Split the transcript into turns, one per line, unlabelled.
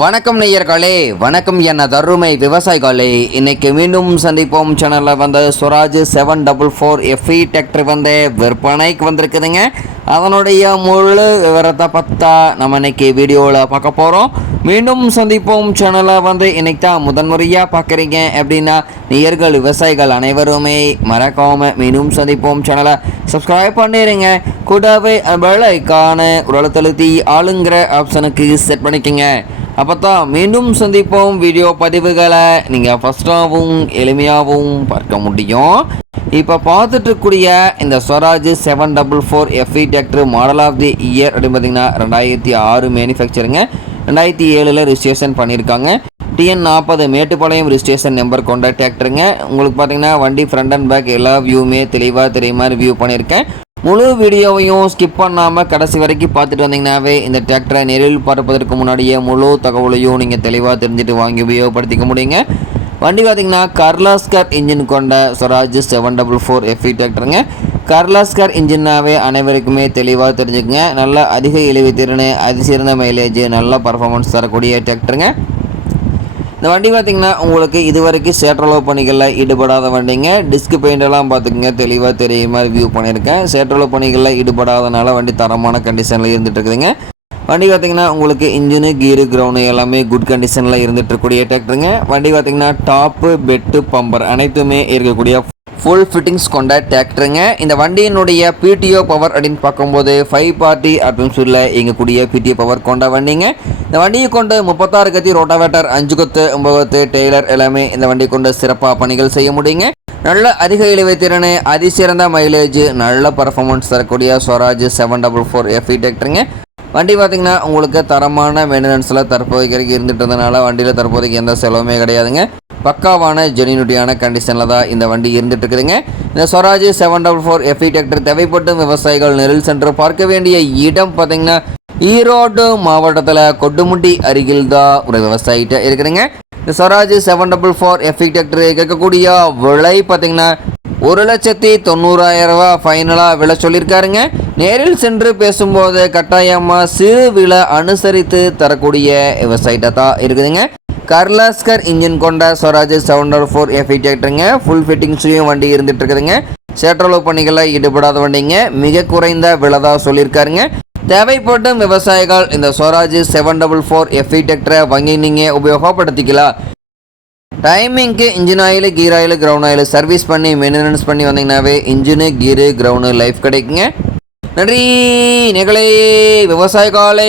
வணக்கம் நேயர்களே வணக்கம் என்ன தருமை விவசாயிகளே. இன்னைக்கு மீண்டும் சந்திப்போம். சேனலில் வந்து Swaraj seven double four FE tractor வந்து விற்பனைக்கு வந்திருக்குதுங்க. அதனுடைய முழு விவரத்தை பார்த்தா நம்ம இன்னைக்கு வீடியோவில் பார்க்க போகிறோம் மீண்டும் சந்திப்போம். சேனலை வந்து இன்னைக்கு தான் முதன்முறையாக பார்க்குறீங்க. அப்படின்னா நேயர்கள் விவசாயிகள் அனைவருமே மறக்காமல் மீண்டும் சந்திப்போம். சேனலை சப்ஸ்கிரைப் பண்ணிடுங்க கூடவே பெல் ஐக்கான உரளத்தழுத்தி ஆளுங்கிற ஆப்ஷனுக்கு செட் பண்ணிக்கோங்க. அப்போ தான் மீண்டும் சந்திப்போம் வீடியோ பதிவுகளை. நீங்கள் ஃபஸ்ட்டாகவும் எளிமையாகவும் பார்க்க முடியும். இப்போ பார்த்துட்டு இருக்கக்கூடிய இந்த Swaraj seven double four FE tractor model of the year அப்படின்னு பார்த்தீங்கன்னா ரெண்டாயிரத்தி ஆறு மேனுஃபேக்சருங்க ரெண்டாயிரத்தி ஏழில் ரிஜிஸ்ட்ரேஷன் பண்ணியிருக்காங்க. டிஎன் நாற்பது மேட்டுப்பாளையம் ரிஜிஸ்ட்ரேஷன் நம்பர் கொண்ட டிராக்டருங்க உங்களுக்கு பார்த்தீங்கன்னா வண்டி ஃப்ரண்ட் அண்ட் பேக் எல்லா வியூவுமே தெளிவாக தெரியுமாறு வியூ பண்ணியிருக்கேன். முழு வீடியோவையும் ஸ்கிப் பண்ணாமல் கடைசி வரைக்கும் பார்த்துட்டு வந்தீங்கன்னாவே இந்த டிராக்டரை நேரில் பார்ப்பதற்கு முன்னாடியே முழு தகவலையும் நீங்கள் தெளிவாக தெரிஞ்சுட்டு வாங்கி உபயோகப்படுத்திக்க முடியுங்க. வண்டி பார்த்தீங்கன்னா கர்லாஸ்கர் இன்ஜின் கொண்ட Swaraj seven double four FE டிராக்டருங்க Kirloskar இன்ஜின்னாவே அனைவருக்குமே தெளிவாக தெரிஞ்சுக்குங்க. நல்ல அதிக இழிவு திறன் அதிசிறந்த மைலேஜ் நல்ல பர்ஃபார்மன்ஸ் தரக்கூடிய டிராக்டருங்க இந்த வண்டி பார்த்திங்கன்னா உங்களுக்கு இது வரைக்கும் சேற்றளவு பணிகளில் ஈடுபடாத வண்டிங்க. டிஸ்க் பெயிண்டெல்லாம் பார்த்துக்குங்க தெளிவாக தெரியுற மாதிரி வியூ பண்ணியிருக்கேன். சேற்றளவு பணிகளில் ஈடுபடாதனால வண்டி தரமான கண்டிஷனில் இருந்துட்டு இருக்குதுங்க. வண்டி பார்த்தீங்கன்னா உங்களுக்கு இன்ஜினு கீரு கிரவுண்டு எல்லாமே குட் கண்டிஷனில் இருந்துட்டு இருக்கக்கூடிய டிராக்டருங்க வண்டி பார்த்திங்கன்னா டாப்பு பெட்டு பம்பர் அனைத்துமே இருக்கக்கூடிய ஃபுல் ஃபிட்டிங்ஸ் கொண்ட டிராக்டருங்க இந்த வண்டியினுடைய பிடிஓ பவர் அப்படின்னு பார்க்கும்போது ஃபைவ் பார்ட்டி அப்படின்னு சொல்ல இயங்கக்கூடிய பிடிஓ பவர் கொண்ட வண்டிங்க. இந்த வண்டியை கொண்டு முப்பத்தாறு கத்தி ரோட்டாவேட்டர் அஞ்சு கொத்து ஒன்பது கொத்து டெய்லர் எல்லாமே இந்த வண்டியை கொண்டு சிறப்பாக பணிகள் செய்ய முடியுங்க. நல்ல அதிக இழிவை திறன் அதிசிறந்த மைலேஜ் நல்ல பர்ஃபார்மன்ஸ் தரக்கூடிய Swaraj seven double four FE டிராக்டருங்க வண்டி பார்த்திங்கன்னா உங்களுக்கு தரமான மெயின்டெனன்ஸில் தற்போதைக்கு இருந்துட்டதுனால இருந்துட்டு வண்டியில் தற்போதைக்கு எந்த செலவுமே கிடையாதுங்க. பக்காவான ஜெனினுட்டியான கண்டிஷனில் தான் இந்த வண்டி இருந்துட்டு இருக்குதுங்க இந்த Swaraj seven double four FE tractor தேவைப்பட்டும் விவசாயிகள் நெரில் சென்று பார்க்க வேண்டிய இடம் பார்த்தீங்கன்னா ஈரோடு மாவட்டத்தில் கொட்டுமுட்டி அருகில் தான் ஒரு விவசாயிட்ட இருக்குதுங்க. இந்த Swaraj seven double four FE tractor கேட்கக்கூடிய விலை பார்த்தீங்கன்னா ஒரு லட்சத்தி தொண்ணூறாயிரம் ரூபா ஃபைனலாக விலை சொல்லியிருக்காருங்க. நேரில் சென்று பேசும்போது கட்டாயமாக சிறு விலை அனுசரித்து தரக்கூடிய விவசாயிட்ட தான் இருக்குதுங்க. கர்லாஸ்கர் இன்ஜின் கொண்ட Swaraj seven double four FE டிராக்டருங்க full ஃபிட்டிங்ஸ்லையும் வண்டி இருந்துட்டு இருக்குதுங்க சேற்றளவு பணிகளில் ஈடுபடாத வண்டிங்க. மிக குறைந்த விலை சொல்லியிருக்காருங்க. தேவைப்படும் விவசாயிகள் இந்த Swaraj seven double four FE டிராக்டரை வாங்கி நீங்கள் உபயோகப்படுத்திக்கலாம் டைமிங்க்கு engine oil gear oil ground oil service பண்ணி மெயின்டெனன்ஸ் பண்ணி வந்தீங்கன்னாவே இன்ஜினு கீரு கிரவுண்டு லைஃப் கிடைக்குங்க. நன்றி. நிகழே விவசாய காலை